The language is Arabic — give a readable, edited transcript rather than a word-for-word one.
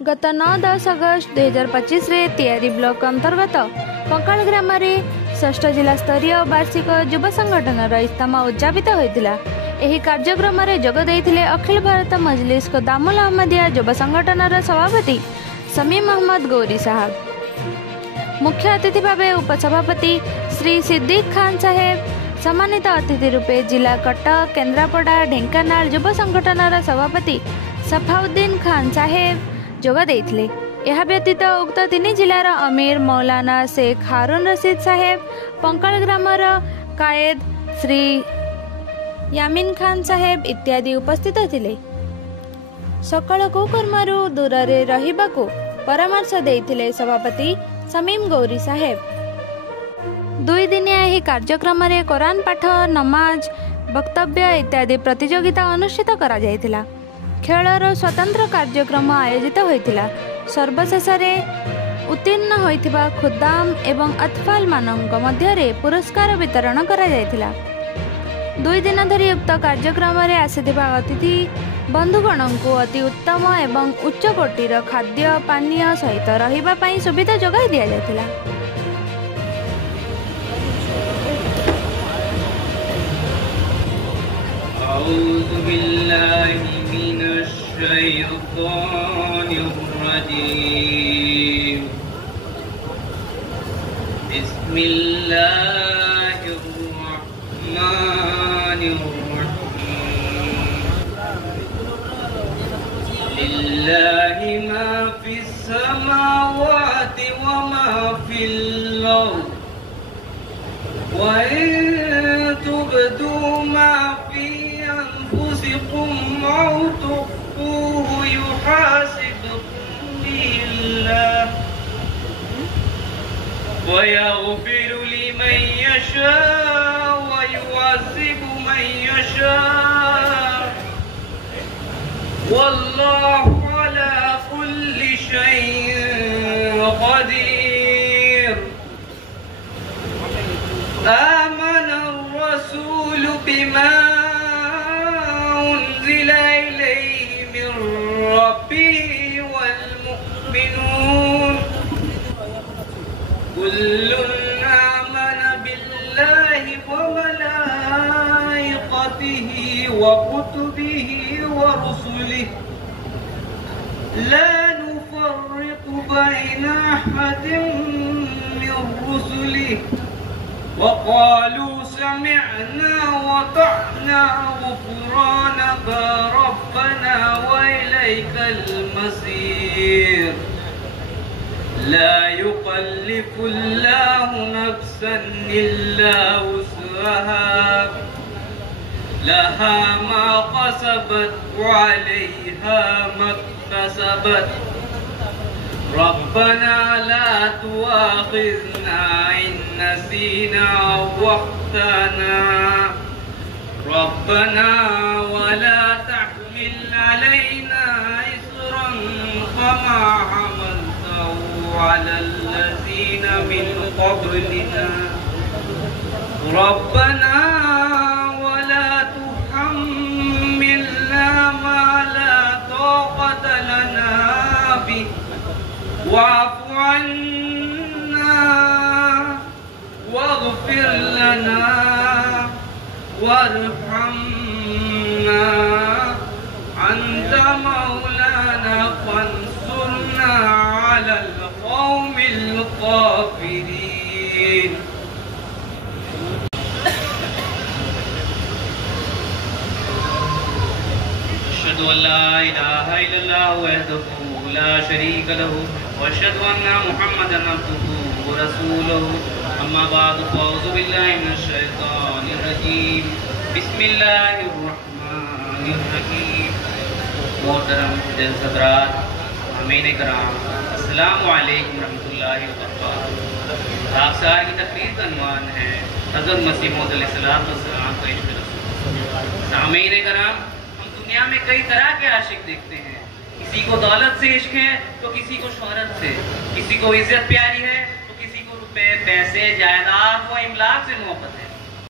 गत 9-10 अगस्त 2025 रे तियारी ब्लॉक अंतर्गत पंकाल ग्राम रे षष्ठ जिला स्तरीय वार्षिक युवा संगठन इज्तिमा उद्यापित होता। यह कार्यक्रम में जोग देते अखिल भारत मजलिस को दामुल अहमदिया युवा संगठन सभापति समीम अहमद गौरी साहब, मुख्य अतिथि भाव उपसभापति श्री सिद्दीक खान साहेब, सम्मानित अतिथि रूपे जिला कटक, केन्द्रापड़ा, ढेंकानाल युवा संगठन सभापति सफाउद्दीन खान साहेब जोग देते। यह व्यतीत उक्त 3 जिलार अमीर मौलाना शेख हारून रशीद साहेब, पंकाल ग्रामर कायद श्री यामिन खान साहेब इत्यादि उपस्थित थिले। सकल कुकर्मरू दूर रे रहिबाकू परामर्श देइथिले सभापति समीम गौरी साहेब। 2 दिनिया यह कार्यक्रम रे कुरान पाठ, नमाज, वक्तव्य इत्यादि प्रतियोगिता अनुष्ठित करा जायतिला। खेलर स्वतंत्र कार्यक्रम आयोजित होइतिला। सर्वशेष उत्तीर्ण होइतिबा खुद्दाम एवं अतफाल मानक मध्य पुरस्कार वितरण करा जायतिला। 2 दिन धरी उक्त कार्यक्रम रे आसिथिबा अतिथि बंधुगण को अति उत्तम एवं उच्च कोटीर खाद्य पानीय सहित रहिबा पई सुविधा जोगाई दिया जायतिला। अऊज़ु बिल्लाहि मिनश शैतानिर रजीम। बिस्मिल्लाहिर रहमानिर रहीम। लिल्लाहि मा फिस समावाति व मा फिल अर्द व इन तुबदू मा أو تخفوه يحاسبكم به الله ويغفر لمن يشاء ويعذب من يشاء والله على كل شيء قدير. آمن الرسول بما أنزل إليه من ربه والمؤمنون كل آمن بالله وملائكته وكتبه ورسله لا نفرق بين أحد من رسله وقالوا سمعنا وطعنا غفرانك ربنا وإليك المصير. لا يكلف الله نفسا إلا وسعها لها ما كسبت وعليها ما اكتسبت ربنا لا تؤاخذنا إن نسينا أو أخطأنا ربنا ولا تحمل علينا إصرا كما حملته على الذين من قبلنا ربنا ولا تحملنا ما لا طاقة لنا به واعف عنا واغفر لنا وارحمنا أنت مولانا فانصرنا على القوم الكافرين. أشهد أن لا إله إلا الله وحده لا شريك له وأشهد أن محمدا عبده ورسوله أما بعد فأعوذ بالله من الشيطان الرجيم بسم الله الرحمن الرحيم. मोहतरम दिल हज़रात, आमीन कराम, अस्सलाम वालेकुम रहमतुल्लाहि व बरकातहू। आप सार की तकरीर का अनवान है हज़रत मसीह मौऊद अलैहिस्सलाम का इश्क़ रसूल। आमीन कराम, हम दुनिया में कई तरह के आशिक देखते हैं। किसी को दौलत से इश्क है तो किसी को शोहरत से, किसी को इज्जत प्यारी है तो किसी को रुपए, पैसे, जायदाद व इमलाक से मोहब्बत है।